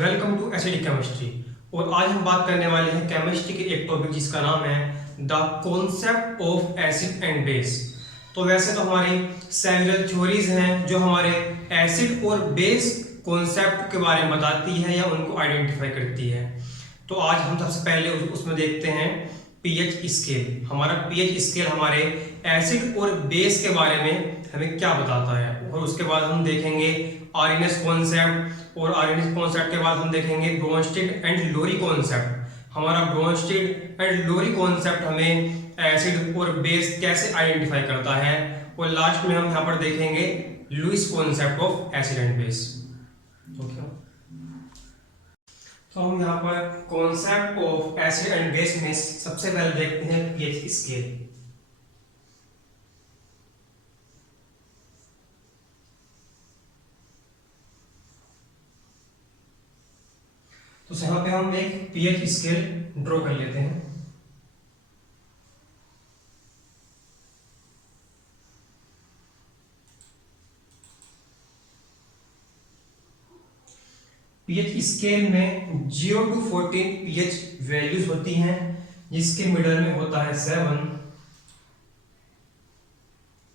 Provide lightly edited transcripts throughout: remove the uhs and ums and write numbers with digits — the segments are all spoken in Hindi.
Welcome to acidic chemistry. और आज हम बात करने वाले हैं केमिस्ट्री के एक टॉपिक जिसका नाम है the concept of acid and base. तो वैसे तो हमारी सेवरल थ्योरीज हैं जो हमारे एसिड और बेस कॉन्सेप्ट के बारे में बताती है या उनको आइडेंटिफाई करती है। तो आज हम सबसे पहले उसमें देखते हैं पीएच स्केल। हमारा पीएच स्केल हमारे एसिड और बेस के बारे में हमें क्या बताता है, और उसके बाद हम देखेंगे आरएनएस कॉन्सेप्ट, और आरएनएस कॉन्सेप्ट के बाद हम देखेंगे ब्रोंस्टेड एंड लोरी कॉन्सेप्ट। हमारा ब्रोंस्टेड एंड लोरी कॉन्सेप्ट हमें एसिड और बेस कैसे आइडेंटिफाई करता है, और लास्ट में हम यहाँ पर देखेंगे Lewis concept of acid and base. तो हम यहाँ पर concept of acid and base में सबसे पहले देखते हैं पीएच स्केल। तो यहाँ पे हम एक पीएच स्केल ड्रॉ कर लेते हैं। पीएच स्केल में 0 to 14 पीएच वैल्यूज होती हैं, जिसके मिडल में होता है 7,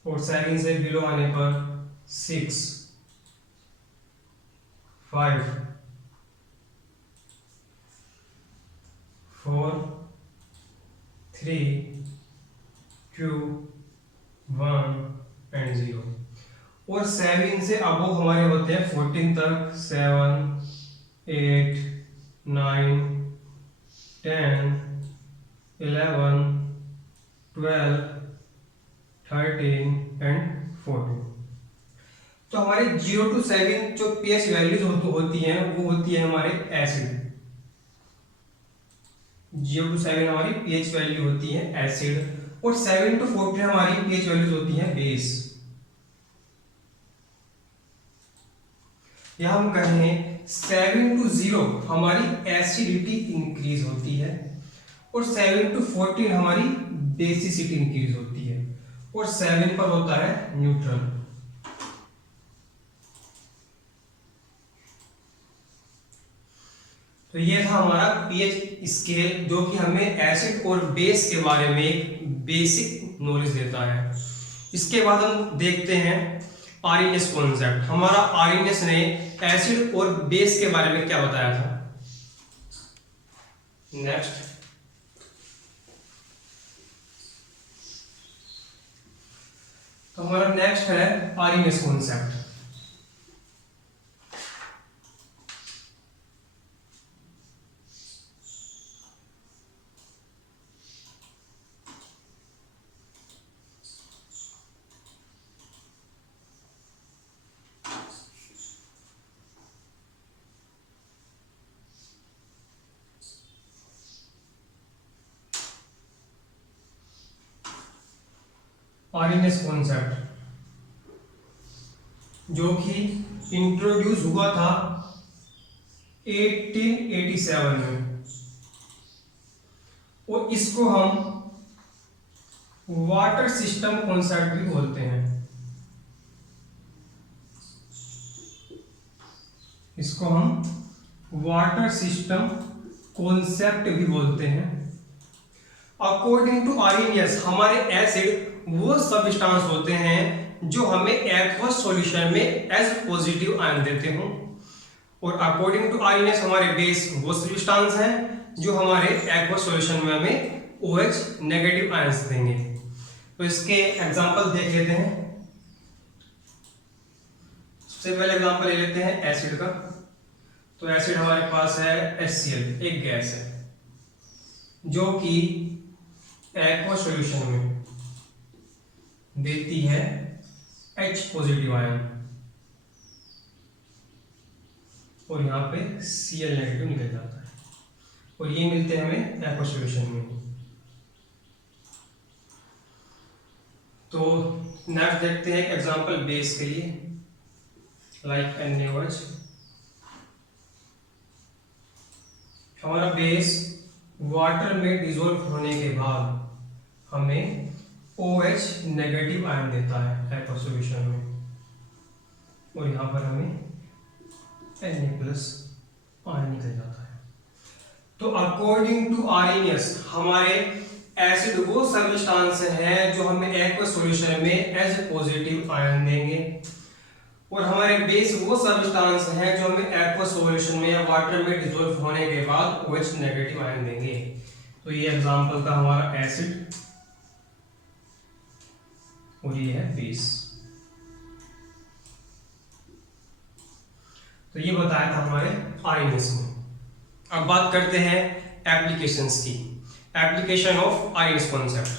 और 7 से बिलो आने पर 6, 5, 4, 3, 2, 1 एंड 0। और 7 से अबो हमारे होते हैं 14 तक, 7, 8, 9, 10, 11, 12, 13 एंड 14। तो हमारे 0 to 7 जो पीएच वैल्यूज होती हैं वो होती है हमारे एसिड। 0 to 7 हमारी पीएच वैल्यू होती है एसिड, और 7 to 14 हमारी पीएच वैल्यूज होती हैं बेस। यह हम कहें 7 to 0 हमारी एसिडिटी इंक्रीज होती है, और 7 to 14 हमारी बेसिसिटी इंक्रीज होती है, और 7 पर होता है न्यूट्रल। तो ये था हमारा पीएच स्केल, जो कि हमें एसिड और बेस के बारे में एक बेसिक नॉलेज देता है। इसके बाद हम देखते हैं आरएनएस कॉन्सेप्ट। हमारा आरएनएस ने एसिड और बेस के बारे में क्या बताया था। नेक्स्ट, तो हमारा नेक्स्ट है आरएनएस कॉन्सेप्ट। आरएनएस कॉन्सेप्ट जो कि इंट्रोड्यूस हुआ था 1887 में, और इसको हम वाटर सिस्टम कॉन्सेप्ट भी बोलते हैं। इसको हम वाटर सिस्टम कॉन्सेप्ट भी बोलते हैं। अकॉर्डिंग टू आरएनएस हमारे एसिड वो सब्सटेंस होते हैं जो हमें एक्वस सॉल्यूशन में एज पॉजिटिव आयन देते हो, और अकॉर्डिंग टू आरएनएस हमारे बेस वो सब्सटेंस हैं जो हमारे एक्वस सॉल्यूशन में हमें OH नेगेटिव आयंस देंगे। तो इसके एग्जांपल देख लेते हैं। सबसे पहले एग्जांपल ले लेते हैं एसिड का। तो एसिड हमारे पास है HCl, एक गैस है जो कि एक्वस सॉल्यूशन में देती है H पॉजिटिव आयन, और यहाँ पे Cl नेगेटिव निकल जाता है, और ये मिलते हैं हमें एक्वस सॉल्यूशन में। तो नेक्स्ट देखते हैं एग्जांपल बेस के लिए, लाइक NaOH। हमारा बेस वाटर में डिसॉल्व होने के बाद हमें OH नेगेटिव आयन देता है एक्वस सॉल्यूशन में, और यहाँ पर हमें Na+ आयन निकल जाता है। तो अकॉर्डिंग टू आर्हेनियस हमारे एसिड वो सब्सटेंस है जो हमें एक्वस सॉल्यूशन में एज पॉजिटिव आयन देंगे, और हमारे बेस वो सब्सटेंस है जो हमें एक्वस सॉल्यूशन में या वाटर में डिसॉल्व होने के बाद OH नेगेटिव आयन देंगे। तो ये एग्जांपल था हमारा एसिड और ये है बेस। तो ये बताया था हमारे आर्हेनियस में। अब बात करते हैं एप्लीकेशंस की। एप्लीकेशन ऑफ आर्हेनियस कॉन्सेप्ट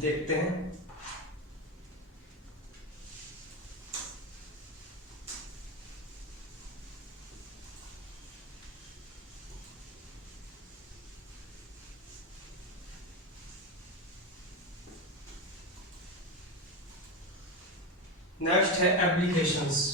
देखते हैं। नेक्स्ट है applications.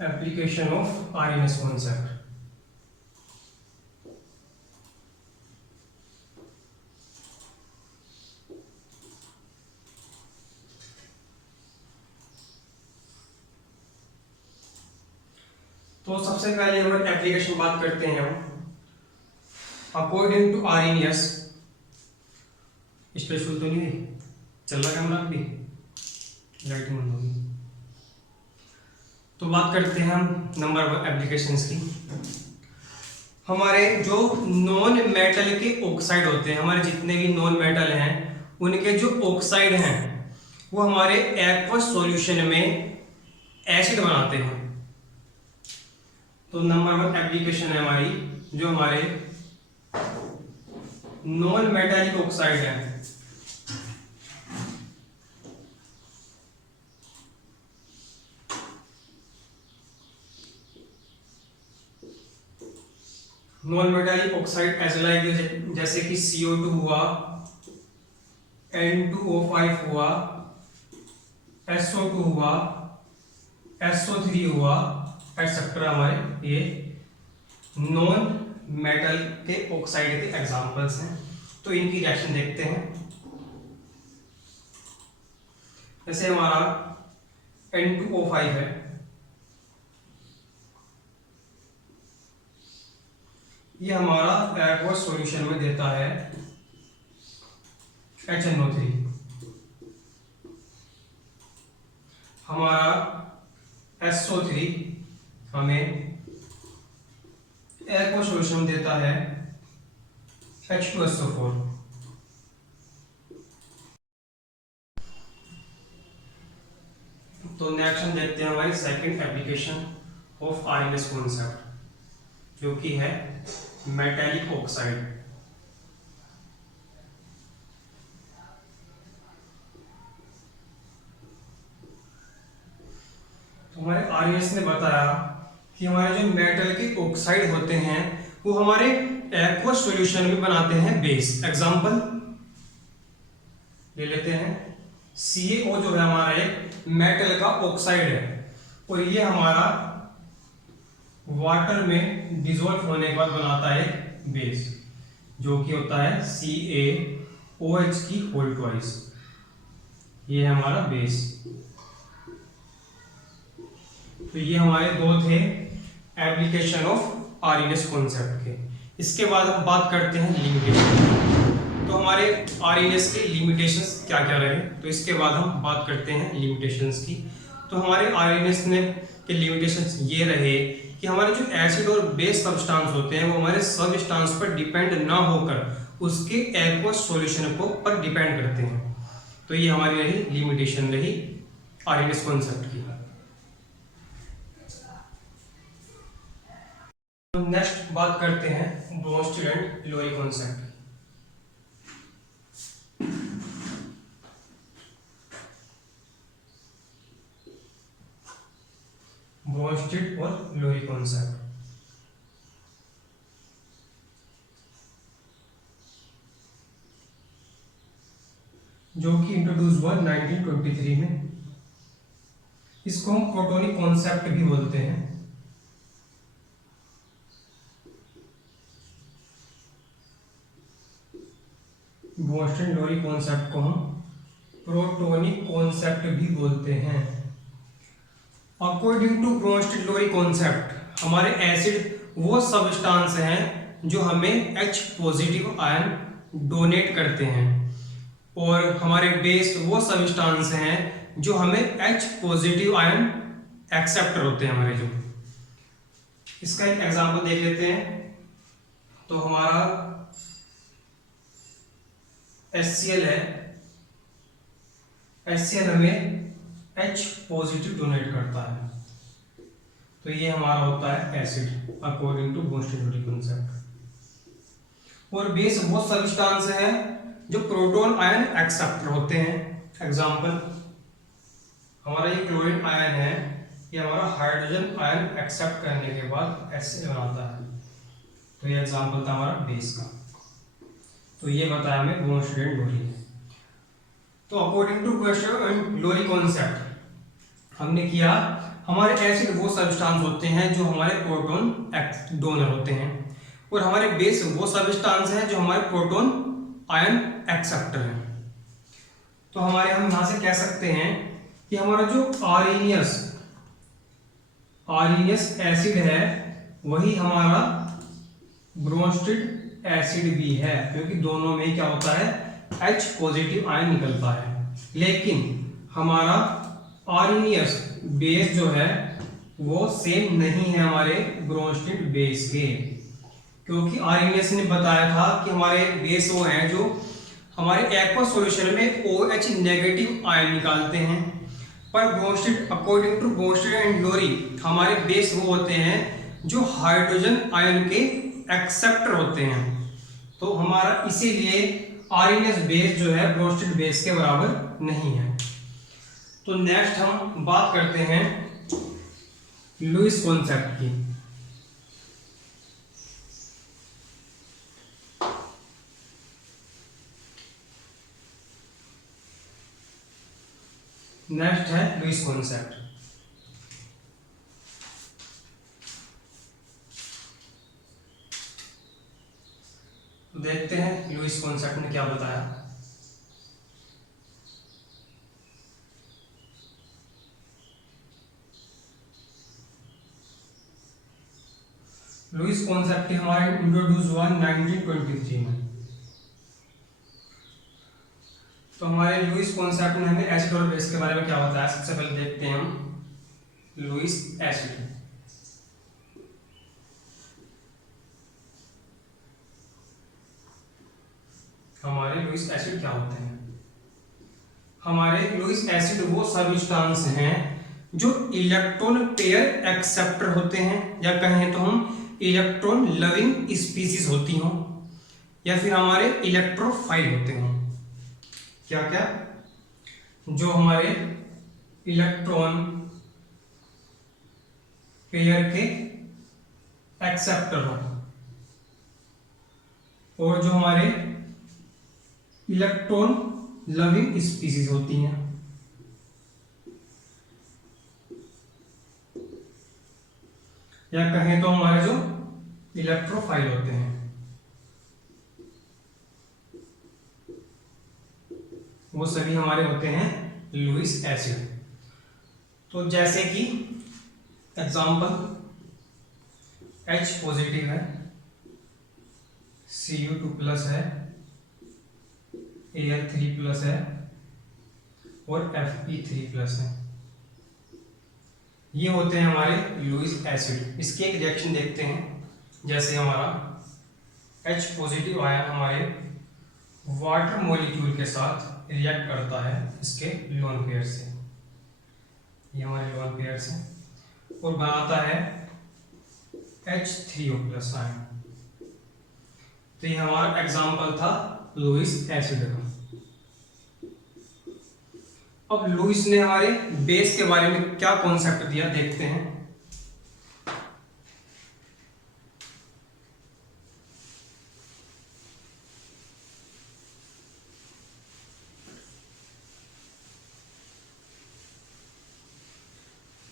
Application of Arrhenius concept. तो सबसे पहले हम एप्लीकेशन बात करते हैं हम अकॉर्डिंग टू आर्हेनियस। स्पेशल तो नहीं है, चल रहा कैमरा भी, लाइटिंग बंद होगी। तो बात करते हैं हम नंबर 1 एप्लीकेशंस की। हमारे जो नॉन मेटल के ऑक्साइड होते हैं, हमारे जितने भी नॉन मेटल हैं उनके जो ऑक्साइड हैं वो हमारे एक्वस सॉल्यूशन में एसिड बनाते हैं। तो नंबर 1 एप्लीकेशन है हमारी जो हमारे नॉन मेटालिक ऑक्साइड है, non metallic oxide as like जैसे कि CO2 हुआ, N2O5 हुआ, SO2 हुआ, SO3 हुआ एक्सेट्रा। हमारे ये नॉन मेटल के ऑक्साइड के एग्जांपल्स हैं। तो इनकी रिएक्शन देखते हैं। जैसे हमारा N2O5 है, ये हमारा एक्वस सॉल्यूशन में देता है HNO3। हमारा SO3 हमें एक्वस सॉल्यूशन देता है H2SO4। तो नेक्स्ट हम देखते हैं हमारी second application of Arrhenius concept जो कि है मेटालिक ऑक्साइड। तो हमारे आर्हेनियस ने बताया कि हमारे जो मेटल के ऑक्साइड होते हैं वो हमारे एक्वस सॉल्यूशन में बनाते हैं बेस। एग्जांपल ले लेते हैं, CaO जो है हमारा एक मेटल का ऑक्साइड है और ये हमारा वाटर में डिसॉल्व होने के बाद बनाता है बेस जो कि होता है CaOH की होल ट्वाइस। ये है हमारा बेस। तो ये हमारे दो थे एप्लीकेशन ऑफ आर्हेनियस कॉन्सेप्ट के। इसके बाद हम बात करते हैं लिमिटेशन। तो हमारे आर्हेनियस के लिमिटेशंस क्या क्या रहे, तो इसके बाद हम बात करते हैं लिमिटेशंस की। तो हमारे आर्हेनियस ने के लिमिटेशंस ये रहे कि हमारे जो एसिड और बेस सब्सटेंस होते हैं वो हमारे सब्सटेंस पर डिपेंड ना होकर उसके एक्वस सॉल्यूशन को पर डिपेंड करते हैं। तो ये हमारी रही लिमिटेशन रही आर्हेनियस कॉन्सेप्ट की। नेक्स्ट बात करते हैं Bronsted and Lowry concept. Bronsted और लोरी कॉन्सेप्ट जो कि इंट्रोड्यूस हुआ 1923 में। इसको हम प्रोटोनिक कॉन्सेप्ट भी बोलते हैं। ब्रोंस्टेड-लोरी कॉन्सेप्ट को हम प्रोटोनिक कॉन्सेप्ट भी बोलते हैं। अकॉर्डिंग टू ब्रोंस्टेड-लोरी कॉन्सेप्ट हमारे एसिड वो सब्सटेंस हैं जो हमें H पॉजिटिव आयन डोनेट करते हैं और हमारे बेस वो सब्सटेंस हैं जो हमें H पॉजिटिव आयन एक्सेप्टर होते हैं हमारे जो। इसका एक एग्जांपल देख लेते हैं। तो हमारा HCl है, HCl हमें H पॉजिटिव डोनेट करता है, तो ये हमारा होता है एसिड अकॉर्डिंग टू ब्रोंस्टेड-लोरी कॉन्सेप्ट। और बेस वो सब्सटेंस है जो प्रोटॉन आयन एक्सेप्टर होते हैं। एग्जांपल हमारा ये क्लोरीन आयन है, ये हमारा हाइड्रोजन आयन एक्सेप्ट करने के बाद एसिड बनाता है, तो ये एग्जांपल था हमारा बेस का। तो ये बताया हमें ब्रोंस्टेड-लोरी। तो अकॉर्डिंग टू ब्रोंस्टेड-लोरी कॉन्सेप्ट हमने किया हमारे एसिड वो सब्सटेंस होते हैं जो हमारे प्रोटॉन डोनर होते हैं और हमारे बेस वो सब्सटेंस हैं जो हमारे प्रोटॉन आयन एक्सेप्टर हैं। तो हमारे हम यहां से कह सकते हैं कि हमारा जो आर्सेनियस एसिड है वही हमारा ब्रोंस्टेड एसिड भी है, क्योंकि दोनों में क्या होता है H पॉजिटिव आयन निकलता है। लेकिन हमारा आर्सेनियस बेस जो है वो सेम नहीं है हमारे ब्रोंस्टेड बेस के, क्योंकि आर्सेनियस ने बताया था कि हमारे बेस वो हैं जो हमारे एक्वा सॉल्यूशन में OH नेगेटिव आयन निकालते हैं, पर ब्रोंस्टेड अकॉर्डिंग टू ब्रोंस्टेड-लोरी हमारे बेस वो होते हैं जो हाइड्रोजन आयन के एक्सेप्टर होते हैं। तो हमारा इसीलिए आर्सेनियस बेस जो है ब्रोंस्टेड बेस के बराबर नहीं है। तो नेक्स्ट हम बात करते हैं लुईस कॉन्सेप्ट की। नेक्स्ट है लुईस कॉन्सेप्ट। तो देखते हैं लुईस कॉन्सेप्ट ने क्या बताया। लुईस कॉन्सेप्ट हमारा इंट्रोड्यूस हुआ 1923 में। तो हमारे लुईस कॉन्सेप्ट ने हमें एसिड और बेस के बारे में क्या बताया। सबसे पहले देखते हैं हम लुईस एसिड। हमारे लुईस एसिड क्या होते हैं। हमारे लुईस एसिड वो सब्सटेंस हैं जो इलेक्ट्रॉन पेयर एक्सेप्टर होते हैं, या कहें तो हम इलेक्ट्रॉन लविंग स्पीसीज होती हों, या फिर हमारे इलेक्ट्रोफाइल होते हों। क्या क्या? जो हमारे इलेक्ट्रॉन पेयर के एक्सेप्टर हो और जो हमारे इलेक्ट्रॉन लविंग स्पीसीज होती हैं। या कहें तो हमारे जो इलेक्ट्रोफाइल होते हैं, वो सभी हमारे होते हैं लुईस एसिड। तो जैसे कि एग्जांपल H पॉजिटिव है, Cu2 प्लस है, Al3 प्लस है और Fe3 प्लस है। ये होते हैं हमारे लुईस एसिड। इसके एक रिएक्शन देखते हैं। जैसे हमारा H पॉजिटिव आयन हमारे वाटर मॉलिक्यूल के साथ रिएक्ट करता है इसके लोन पेयर से, ये हमारे लोन पेयर से, और बनाता है H3O प्लस आयन। तो ये हमारा एग्जाम्पल था लुईस एसिड का। अब लुईस ने हमारे बेस के बारे में क्या कॉन्सेप्ट दिया देखते हैं।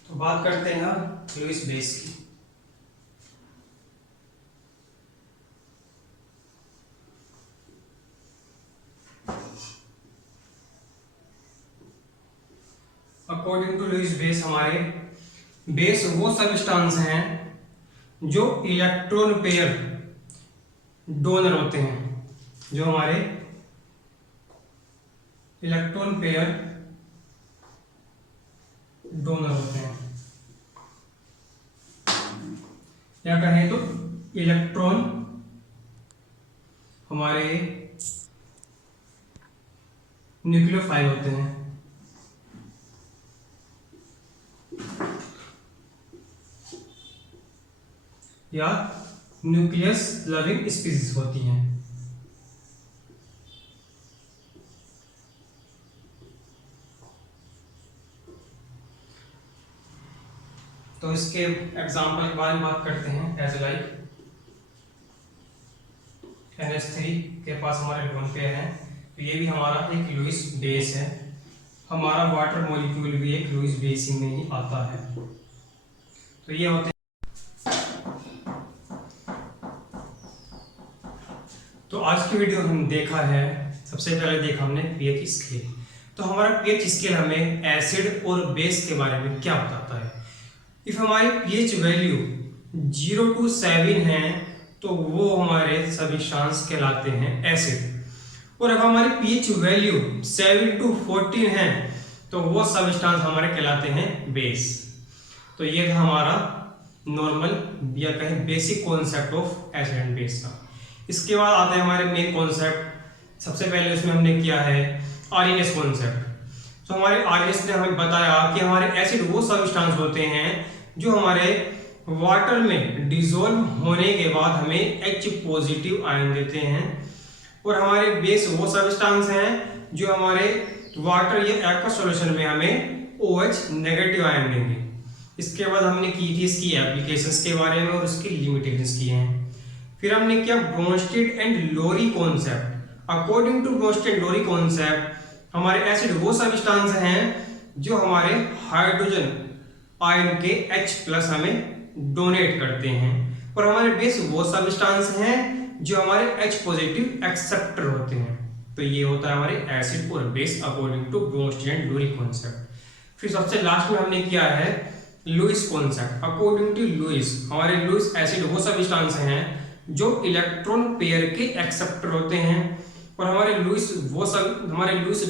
तो बात करते हैं लुईस बेस की। अकॉर्डिंग टू लुईस बेस हमारे बेस वो सब्सटेंस हैं जो इलेक्ट्रॉन पेयर डोनर होते हैं, जो हमारे इलेक्ट्रॉन पेयर डोनर होते हैं, या कहें तो इलेक्ट्रॉन हमारे न्यूक्लियोफाइल होते हैं, या न्यूक्लियस लविंग स्पीसीज होती हैं। तो इसके एग्जाम्पल के बारे में बात करते हैं। एज लाइक NH3 के पास हमारे लोन पेयर हैं, तो ये भी हमारा एक लुईस बेस है। हमारा वाटर मॉलिक्यूल भी एक लुईस बेस में ही आता है। तो ये होते हैं। तो आज की वीडियो हम देखा है, सबसे पहले देखा हमने पीएच स्केल। तो हमारा पीएच स्केल हमें एसिड और बेस के बारे में क्या बताता है। इफ हमारी पीएच वैल्यू 0 to 7 है तो वो हमारे सब्सटेंस कहलाते हैं एसिड, और अगर हमारी पीएच वैल्यू 7 to 14 है तो वो सब्सटेंस हमारे कहलाते हैं बेस। तो ये था हमारा नॉर्मल या कहें basic concept of acid and base का। इसके बाद आते हैं हमारे मेन कॉन्सेप्ट। सबसे पहले उसमें हमने किया है आरएनएस कॉन्सेप्ट। तो हमारे आरएनएस ने हमें बताया कि हमारे एसिड वो सब्सटेंस होते हैं जो हमारे वाटर में डिसॉल्व होने के बाद हमें H पॉजिटिव आयन देते हैं, और हमारे बेस वो सब्सटेंस हैं जो हमारे वाटर या एक्वा सॉल्यूशन में हमें OH नेगेटिव आयन देंगे। इसके बाद हमने की थी इसकी एप्लीकेशंस के बारे में और उसकी लिमिटेशंस किए हैं। फिर हमने किया Bronsted and Lowry concept. According to Bronsted and Lowry concept हमारे एसिड वो सब्सटेंस हैं जो हमारे हाइड्रोजन आयन के H+ हमें डोनेट करते हैं, और हमारे बेस वो सब्सटेंस हैं जो हमारे H पॉजिटिव एक्सेप्टर होते हैं। तो ये होता है हमारे एसिड और base according to Bronsted and Lowry concept. फिर सबसे लास्ट में हमने किया है Lewis concept. According to Lewis हमारे लुईस एसिड वो सब्सटेंस हैं जो इलेक्ट्रॉन पेयर के एक्सेप्टर होते हैं, और हमारे लुईस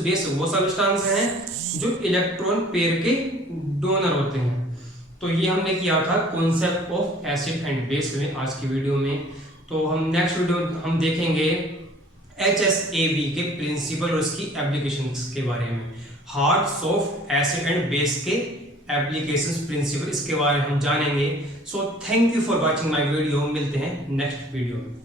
बेस वो सब्सटेंस हैं जो इलेक्ट्रॉन पेयर के डोनर होते हैं। तो ये हमने किया था concept of acid and base में आज की वीडियो में। तो हम नेक्स्ट वीडियो हम देखेंगे HSAB के प्रिंसिपल और उसकी एप्लीकेशंस के बारे में। Hard soft acid and base के एप्लीकेशंस प्रिंसिपल, इसके बारे में हम जानेंगे। So thank you for watching my video. मिलते हैं नेक्स्ट वीडियो में।